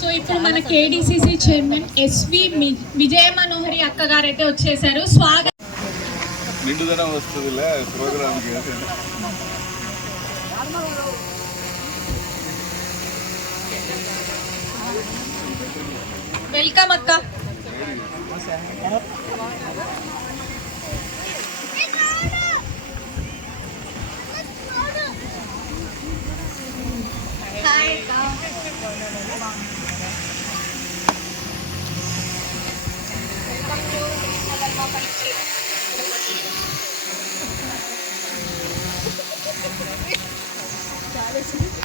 So ఇప్పుడు మన KDCC chairman SV Vijaya Manohari అక్క గారు అయితే వచ్చేసారు. స్వాగతం నిండుదనం వస్తుందిలే ప్రోగ్రామ్కి. వెల్కమ్ అక్క. హాయ్ બગલમાં પણ છે. ચાલે છે.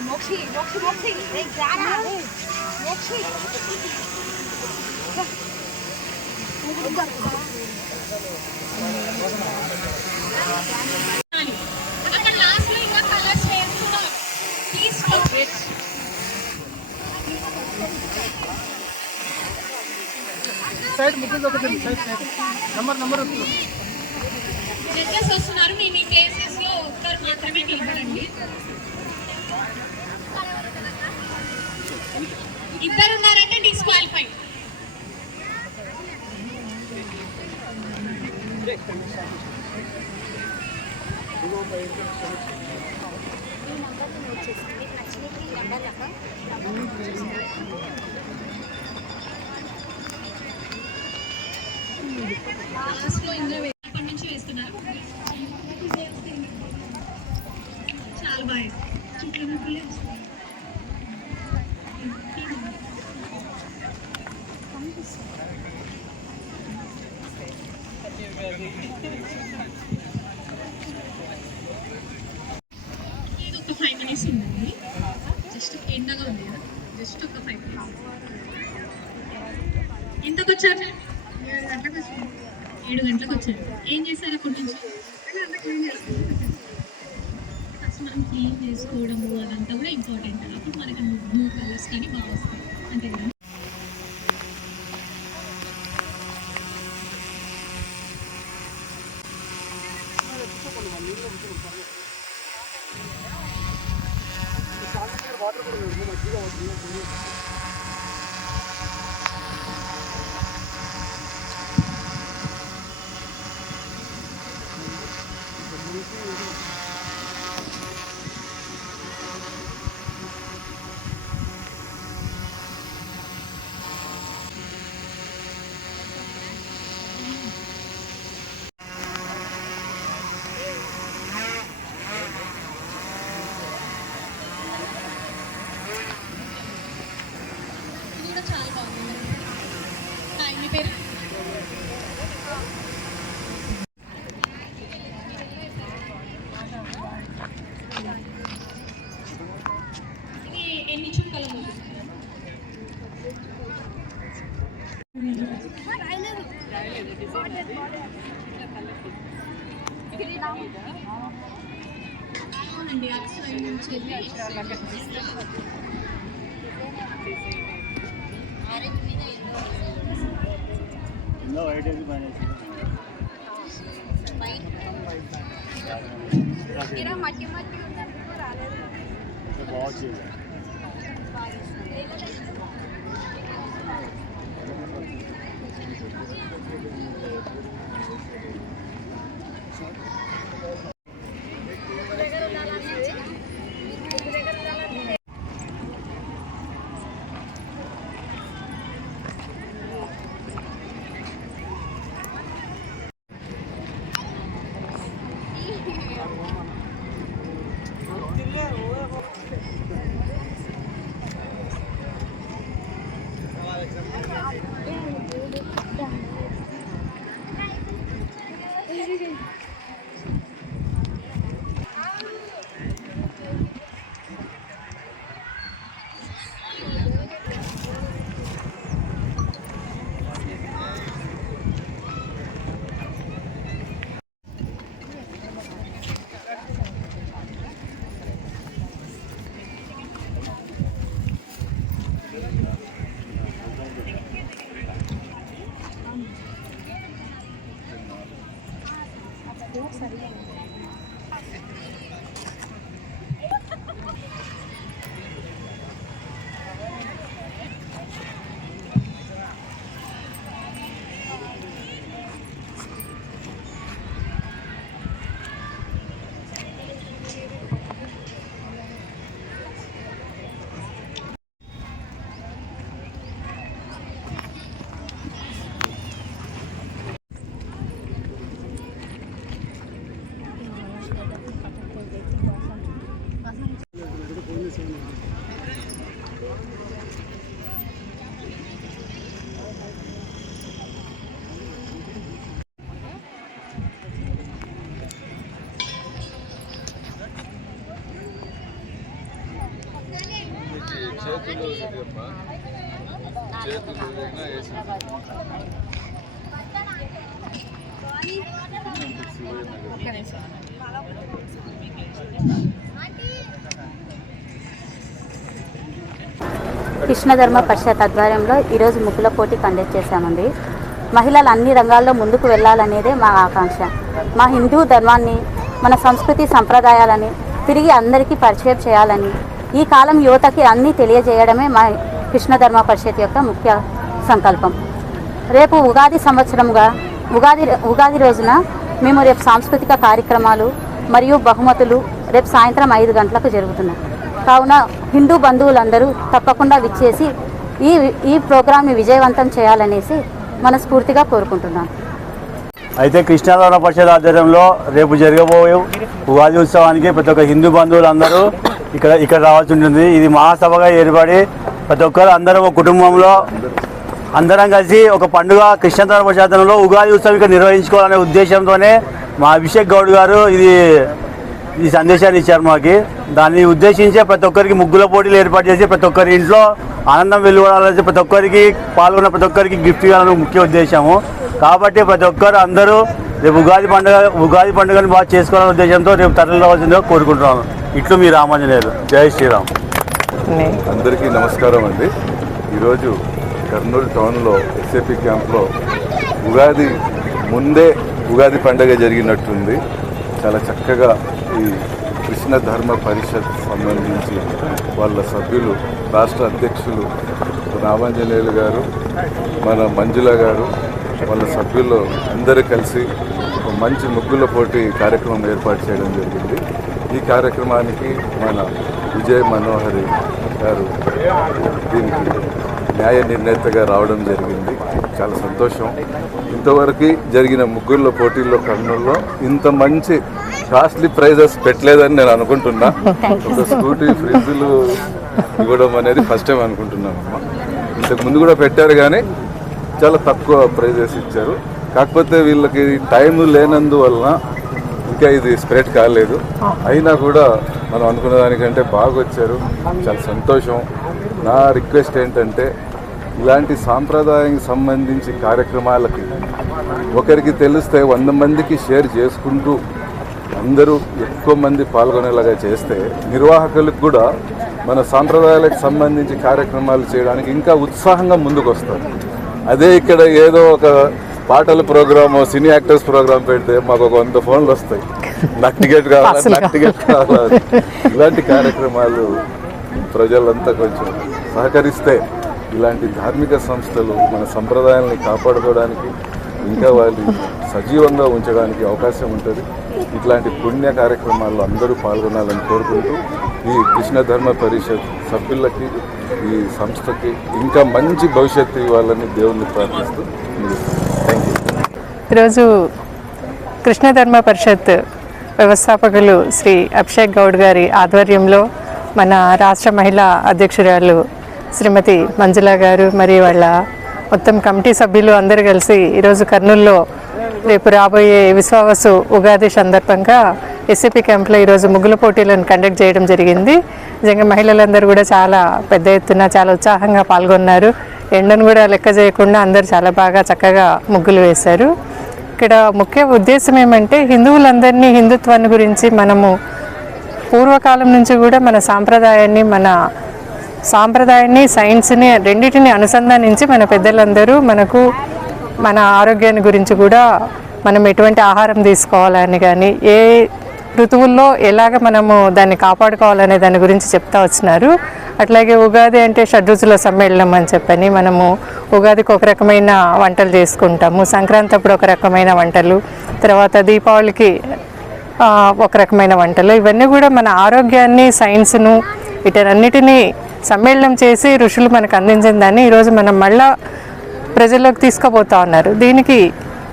मोक्षी मोक्षी मोक्षी एक जा रहा है मोक्षी ऊपर సైడ్ ముగ్గురు ఒకటి side side number number judges వస్తున్నారు. మీ మీ ప్లేసెస్లో ఒక్కరు మాత్రమే నిలబడండి. లాస్ట్లో ఇందులో వేపటి నుంచి వేస్తున్నారు చాలా బాగా చుట్టూ ముగ్గులే ఇది ఒక ఫైవ్ మినిట్స్ ఉందండి జస్ట్ ఎండగా ఉంది. జస్ట్ ఒక ఫైవ్ మినిట్స్ ఎంతకు వచ్చారు? ఏడు గంటలకు వచ్చారు. ఏం చేశారు అక్కడి నుంచి? ఫస్ట్ మనం క్లీన్ చేసుకోవడము అదంతా కూడా ఇంపార్టెంట్ అప్పుడు మనకి బ్లూ కలర్స్ కానీ బాగా వస్తాయి. అంతే కదా వస్తుంది No, it is मेरा मट्टी मट्टी उधर राले बहुत चीज़ है కృష్ణధర్మ పరిషత్ ఆధ్వర్యంలో ఈరోజు ముగ్గుల పోటీ కండక్ట్ చేశామండి. మహిళలు అన్ని రంగాల్లో ముందుకు వెళ్ళాలనేదే మా ఆకాంక్ష. మా హిందూ ధర్మాన్ని మన సంస్కృతి సంప్రదాయాలని తిరిగి అందరికీ పరిచయం చేయాలని ఈ కాలం యువతకి అన్నీ తెలియజేయడమే మా కృష్ణ ధర్మ పరిషత్ యొక్క ముఖ్య సంకల్పం. రేపు ఉగాది సంవత్సరంగా ఉగాది ఉగాది రోజున మేము రేపు సాంస్కృతిక కార్యక్రమాలు మరియు బహుమతులు రేపు సాయంత్రం ఐదు గంటలకు జరుగుతున్నాయి. కావున హిందూ బంధువులందరూ తప్పకుండా విచ్చేసి ఈ ఈ ప్రోగ్రామ్ని విజయవంతం చేయాలనేసి మనస్ఫూర్తిగా కోరుకుంటున్నాను. అయితే కృష్ణారాయణ పరిషత్ ఆధ్వర్యంలో రేపు జరగబోయే ఉగాది ఉత్సవానికి ప్రతి ఒక్క హిందూ బంధువులందరూ ఇక్కడ ఇక్కడ రావాల్సి ఉంటుంది. ఇది మహాసభగా ఏర్పడి ప్రతి ఒక్కరు అందరూ ఒక కుటుంబంలో అందరం కలిసి ఒక పండుగ కృష్ణధర్మ శాతంలో ఉగాది ఉత్సవం ఇక్కడ నిర్వహించుకోవాలనే ఉద్దేశంతోనే మా అభిషేక్ గౌడ్ గారు ఇది ఈ సందేశాన్ని ఇచ్చారు మాకి. దాన్ని ఉద్దేశించే ప్రతి ఒక్కరికి ముగ్గుల పోటీలు ఏర్పాటు చేసి ప్రతి ఒక్కరి ఇంట్లో ఆనందం వెలువడాలని ప్రతి ఒక్కరికి పాల్గొన్న ప్రతి ఒక్కరికి గిఫ్ట్ ఇవ్వాలని ముఖ్య ఉద్దేశము. కాబట్టి ప్రతి ఒక్కరు అందరూ రేపు ఉగాది పండుగ ఉగాది పండుగను బాగా చేసుకోవాలనే ఉద్దేశంతో రేపు తరలి రావాల్సిందిగా కోరుకుంటున్నాను ఇట్లు మీ రామాంజనేయులు. జై శ్రీరామ్. అందరికీ నమస్కారం అండి. ఈరోజు కర్నూలు టౌన్లో ఎస్ఏపి క్యాంప్లో ఉగాది ముందే ఉగాది పండగ జరిగినట్టుంది. చాలా చక్కగా ఈ కృష్ణ ధర్మ పరిషత్ సంబంధించి వాళ్ళ సభ్యులు రాష్ట్ర అధ్యక్షులు రామాంజనేయులు గారు మన మంజుల గారు వాళ్ళ సభ్యులు అందరూ కలిసి ఒక మంచి ముగ్గుల పోటీ కార్యక్రమం ఏర్పాటు చేయడం జరిగింది. ఈ కార్యక్రమానికి మన విజయ్ మనోహరి గారు దీనికి న్యాయ నిర్ణేతగా రావడం జరిగింది. చాలా సంతోషం. ఇంతవరకు జరిగిన ముగ్గురులో పోటీల్లో కర్నూలులో ఇంత మంచి కాస్ట్లీ ప్రైజెస్ పెట్టలేదని నేను అనుకుంటున్నా. ఒక స్కూటీ ఫ్రిడ్జ్లు ఇవ్వడం అనేది ఫస్ట్ టైం అనుకుంటున్నాను ఇంతకు ముందు కూడా పెట్టారు కానీ చాలా తక్కువ ప్రైజెస్ ఇచ్చారు. కాకపోతే వీళ్ళకి టైం లేనందువలన ఇంకా ఇది స్ప్రెడ్ కాలేదు. అయినా కూడా మనం అనుకున్న దానికంటే బాగా వచ్చారు చాలా సంతోషం. నా రిక్వెస్ట్ ఏంటంటే ఇలాంటి సాంప్రదాయానికి సంబంధించి కార్యక్రమాలకి ఒకరికి తెలిస్తే వంద మందికి షేర్ చేసుకుంటూ అందరూ ఎక్కువ మంది పాల్గొనేలాగా చేస్తే నిర్వాహకులకు కూడా మన సాంప్రదాయాలకు సంబంధించి కార్యక్రమాలు చేయడానికి ఇంకా ఉత్సాహంగా ముందుకు వస్తారు అదే ఇక్కడ ఏదో ఒక పాటల ప్రోగ్రామ్ సినీ యాక్టర్స్ ప్రోగ్రామ్ పెడితే మాకు ఒక వంద ఫోన్లు వస్తాయి. నాకు టికెట్ కావాలి? నాకు టికెట్ కావాలి? ఇలాంటి కార్యక్రమాలు ప్రజలంతా కొంచెం సహకరిస్తే ఇలాంటి ధార్మిక సంస్థలు మన సంప్రదాయాల్ని కాపాడుకోవడానికి ఇంకా వాళ్ళు సజీవంగా ఉంచడానికి అవకాశం ఉంటుంది. ఇట్లాంటి పుణ్య కార్యక్రమాల్లో అందరూ పాల్గొనాలని కోరుకుంటూ ఈ కృష్ణ ధర్మ పరిషత్ సభ్యులకి ఈ సంస్థకి ఇంకా మంచి భవిష్యత్తు ఇవ్వాలని దేవుణ్ణి ప్రార్థిస్తూ ఈరోజు కృష్ణ ధర్మ పరిషత్ వ్యవస్థాపకులు శ్రీ అభిషేక్ గౌడ్ గారి ఆధ్వర్యంలో మన రాష్ట్ర మహిళా అధ్యక్షురాలు శ్రీమతి మంజుల గారు మరియు వాళ్ళ మొత్తం కమిటీ సభ్యులు అందరూ కలిసి ఈరోజు కర్నూలులో రేపు రాబోయే విశ్వావసు ఉగాది సందర్భంగా ఎస్సీపీ క్యాంప్లో ఈరోజు ముగ్గుల పోటీలను కండక్ట్ చేయడం జరిగింది. నిజంగా మహిళలందరూ కూడా చాలా పెద్ద ఎత్తున చాలా ఉత్సాహంగా పాల్గొన్నారు. ఎండను కూడా లెక్క చేయకుండా అందరూ చాలా బాగా చక్కగా ముగ్గులు వేశారు. ఇక్కడ ముఖ్య ఉద్దేశం ఏమంటే హిందువులందరినీ హిందుత్వాన్ని గురించి మనము పూర్వకాలం నుంచి కూడా మన సాంప్రదాయాన్ని మన సాంప్రదాయాన్ని సైన్స్ని రెండింటిని అనుసంధానించి మన పెద్దలందరూ మనకు మన ఆరోగ్యాన్ని గురించి కూడా మనం ఎటువంటి ఆహారం తీసుకోవాలని కానీ ఏ ఋతువుల్లో ఎలాగ మనము దాన్ని కాపాడుకోవాలనే దాని గురించి చెప్తా వచ్చినారు. అట్లాగే ఉగాది అంటే షడ్రుచుల సమ్మేళనం అని చెప్పని మనము ఉగాదికి ఒక రకమైన వంటలు చేసుకుంటాము. సంక్రాంతి అప్పుడు ఒక రకమైన వంటలు తర్వాత దీపావళికి ఒక రకమైన వంటలు. ఇవన్నీ కూడా మన ఆరోగ్యాన్ని సైన్స్ను వీటన్నిటినీ సమ్మేళనం చేసి ఋషులు మనకు అందించిన దాన్ని ఈరోజు మనం మళ్ళా ప్రజల్లోకి తీసుకుపోతా ఉన్నారు. దీనికి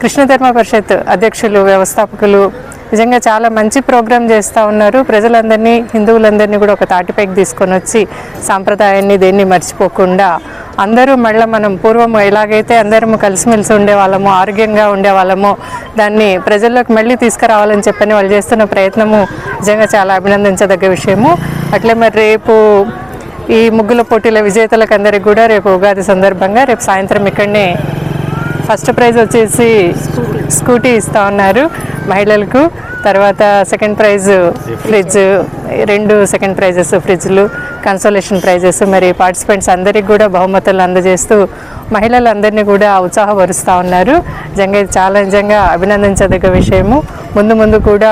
కృష్ణ ధర్మ పరిషత్ అధ్యక్షులు వ్యవస్థాపకులు నిజంగా చాలా మంచి ప్రోగ్రాం చేస్తూ ఉన్నారు. ప్రజలందరినీ హిందువులందరినీ కూడా ఒక తాటిపైకి తీసుకొని వచ్చి సాంప్రదాయాన్ని దేన్ని మర్చిపోకుండా అందరూ మళ్ళీ మనం పూర్వం ఎలాగైతే అందరం కలిసిమెలిసి ఉండేవాళ్ళము ఆరోగ్యంగా ఉండేవాళ్ళము దాన్ని ప్రజల్లోకి మళ్ళీ తీసుకురావాలని చెప్పని వాళ్ళు చేస్తున్న ప్రయత్నము నిజంగా చాలా అభినందించదగ్గ విషయము. అట్లే మరి రేపు ఈ ముగ్గుల పోటీల విజేతలకు అందరికి కూడా రేపు ఉగాది సందర్భంగా రేపు సాయంత్రం ఇక్కడనే ఫస్ట్ ప్రైజ్ వచ్చేసి స్కూటీ ఇస్తా ఉన్నారు. మహిళలకు తర్వాత సెకండ్ ప్రైజ్ ఫ్రిడ్జ్ రెండు సెకండ్ ప్రైజెస్ ఫ్రిడ్జ్లు కన్సోలేషన్ ప్రైజెస్ మరి పార్టిసిపెంట్స్ అందరికి కూడా బహుమతులు అందజేస్తూ మహిళలందరినీ కూడా ఉత్సాహపరుస్తూ ఉన్నారు. నిజంగా ఇది చాలా నిజంగా అభినందించదగ్గ విషయము. ముందు ముందు కూడా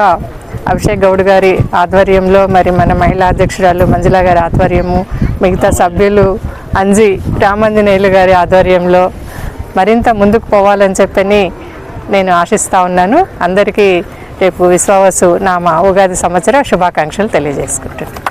అభిషేక్ గౌడ్ గారి ఆధ్వర్యంలో మరి మన మహిళా అధ్యక్షురాలు మంజుల గారి ఆధ్వర్యము మిగతా సభ్యులు అంజి రామాంజనేయులు గారి ఆధ్వర్యంలో మరింత ముందుకు పోవాలని చెప్పని నేను ఆశిస్తూ ఉన్నాను. అందరికీ రేపు విశ్వావసు నామ ఉగాది సంవత్సర శుభాకాంక్షలు తెలియజేసుకుంటున్నాను.